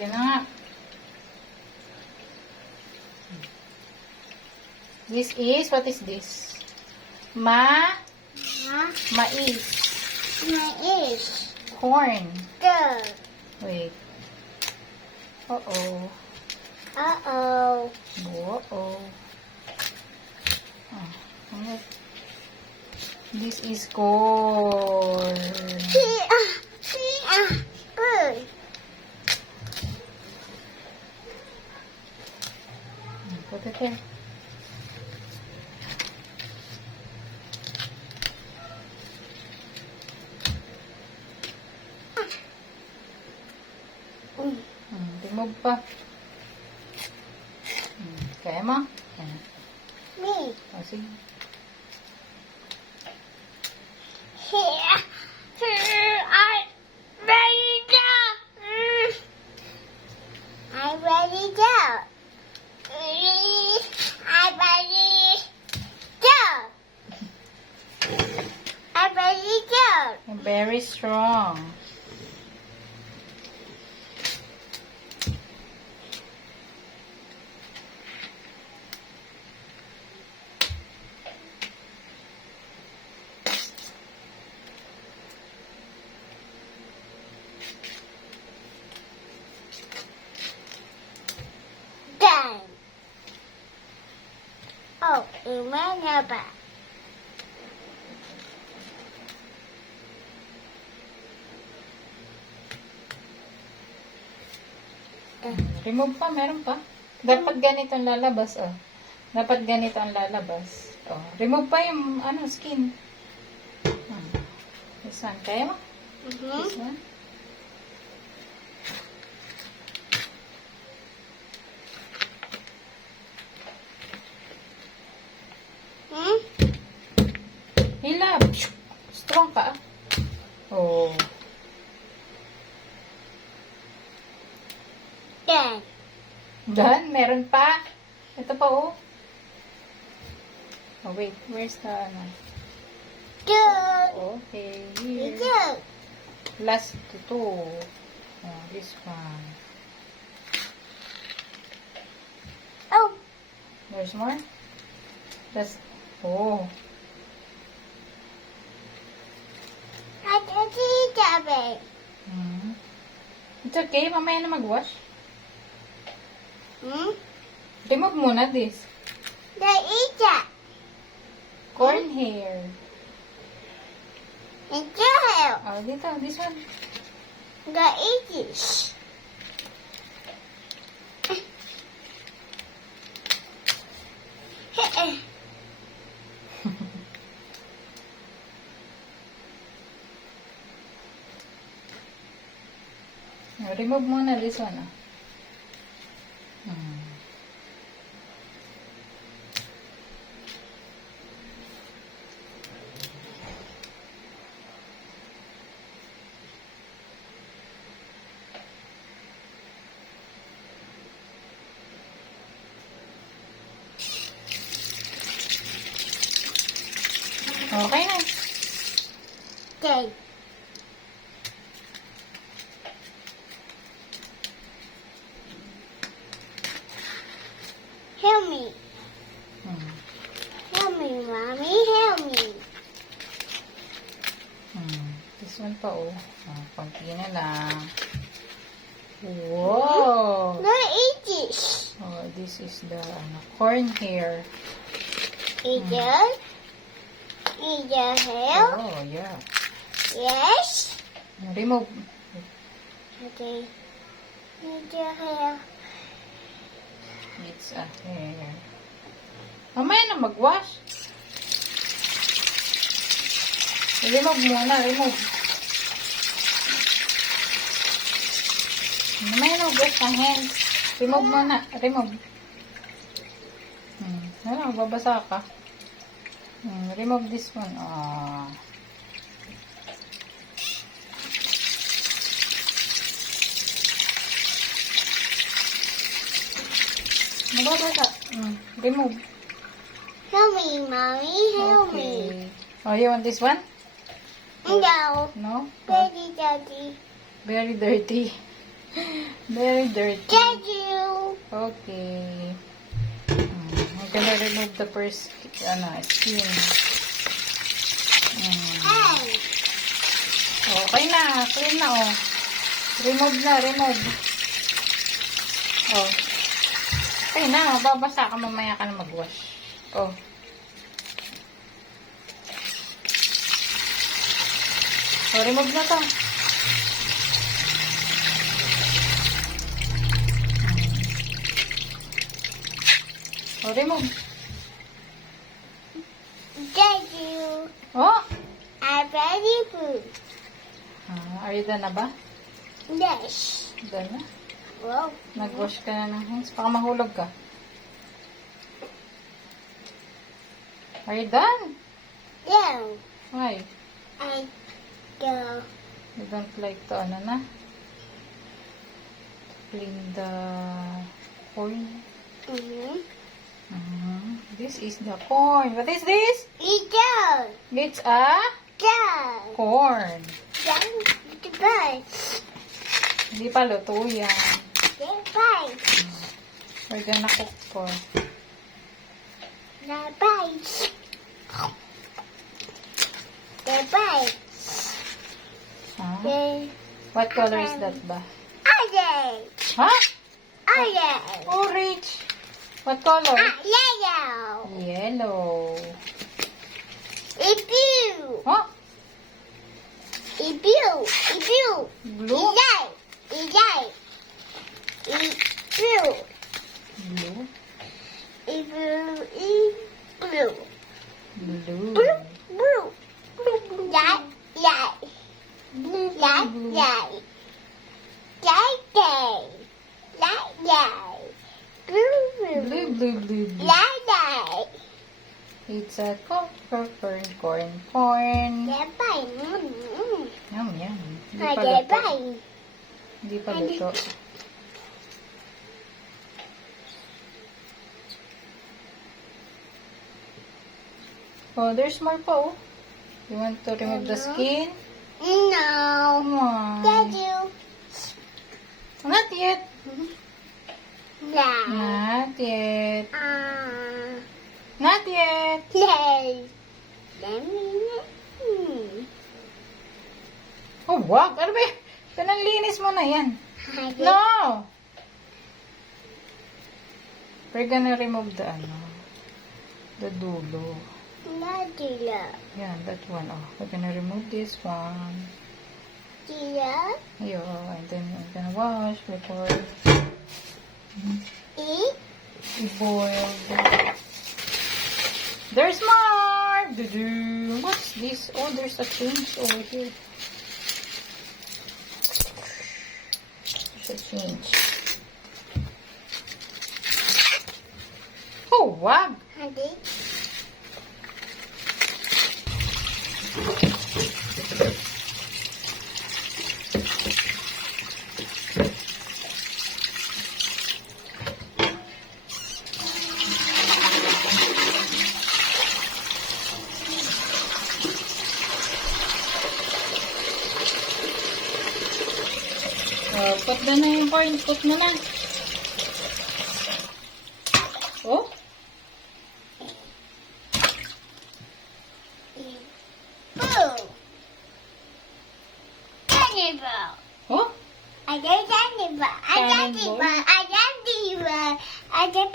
Yan na nga. This is, what is this? Mais. Mais. Corn. Girl. Wait. Uh-oh. Uh-oh. Uh-oh. Oh. This is corn. Good. Put it there. Remove pa. Kaya mo? Ayan. Me. O, sige. Here. I ready to. I ready to. I ready to. I ready to. You're very strong. Done. Oh, remember. Remove pa, meron pa. Dapat ganito ang lalabas, oh. Dapat ganito ang lalabas. Oh, remove pa yung skin. This one, kaya mo? This one. Hilab. Strong ka, ah. Oh. Done. Done? Meron pa? Ito pa, oh. Oh, wait. Where's the, Good. Okay, here. Good. Last two. Oh, this one. Oh, There's more? That's, oh. I can see that. It's okay. Mamaya na mag-wash. Remove muna this. The eat that. Corn hair. And jail. Oh, dito. This one. The eat this. Remove muna this one, ah. Okay na. Okay. Help me. Help me, Mommy. Help me. This one pa, oh. Konti na lang. Wow! No, eat this. Oh, this is the corn hair. Eat it. Eat your hair. Oh, yeah. Yes. Remove. Okay. Eat your hair. It's a hair. Mamaya na mag-wash. Remove muna, remove. Mamaya na mag-wash ang hands. Remove muna, remove. Ano, babasa ka. Remove this one. Ah. Mababasa. Remove. Help me, Mommy. Help me. Okay. Oh, you want this one? No. No? Daddy, Daddy. Very dirty. Very dirty. Thank you. Okay. I'm gonna remove the first skin. Hey. Okay na. Clean na, oh. Remove na, remove. Oh. Okay na, mababasa ka, mamaya ka na mag-wash. Oh. So, remove na to. Oh, remove. Thank you. Oh! I'm ready food. Are you done na ba? Yes. Done na? Wow. Nag-wash ka na ng hands. Baka mahulog ka. Are you done? Yeah. Why? I go. You don't like to, clean the corn. This is the corn. What is this? Eat down. It's a Down. corn. Down. The bird. Hindi pa luto yan. The bird. We're gonna cook for. The bird. The bird. Huh? The What color is that ba? orange. Huh? Orange. Orange. What color? Yellow. Yellow. It's blue. Huh? It's blue. It's blue. Blue? It's light. It's light. It's blue. Blue. It's blue. It's blue. Blue. Blue. Blue. Blue. Light. Light. Blue. Light. Blue. Light. Light. Light. Light. Light. Blue. Blue, Blue. blue, blue, blue. Light. Light. It's a corn. The bird. Yum, yum. Hindi The pa luto. bird. Hindi pa luto. Oh, there's more pa, oh. You want to remove the skin? No. Come on. Thank you. Not yet. No. Not yet. Ah. Not yet. Play. Let me. Oh, wag. Ano ba yun? Pinanlinis mo na yan. No. No! We're gonna remove the dulo. No, Dila. Yan, that one. Oh, we're gonna remove this one. Dila. Yo, and then we're gonna wash before Eat. i-boil. There's more! Doo-doo. What's this? Oh, there's a change over here. There's a change. Oh, wag! Honey. Put na yung corn. Put na na. Oh? Boo. Cannibal. Oh? I got cannibal. I got Cannibal? cannibal. I got cannibal. I got.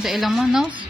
sa ilong mo, nose?